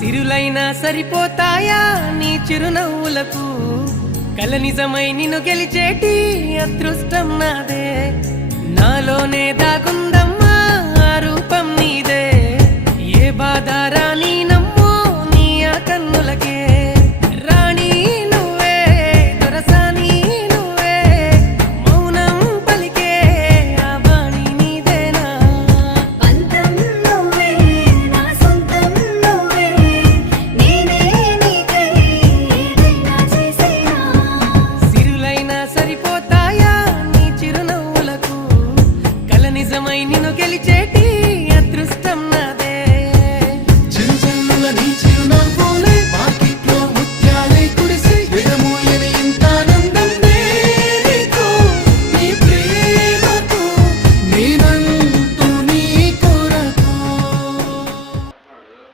సిరులైనా సరిపోతాయా నీ చిరునవ్వులకు కల నిజమై నిన్ను గెలిచేటి అదృష్టం నాదే నాలోనే దాగుందమ్మా ఆ రూపం నీదే ఏ బాధ రాని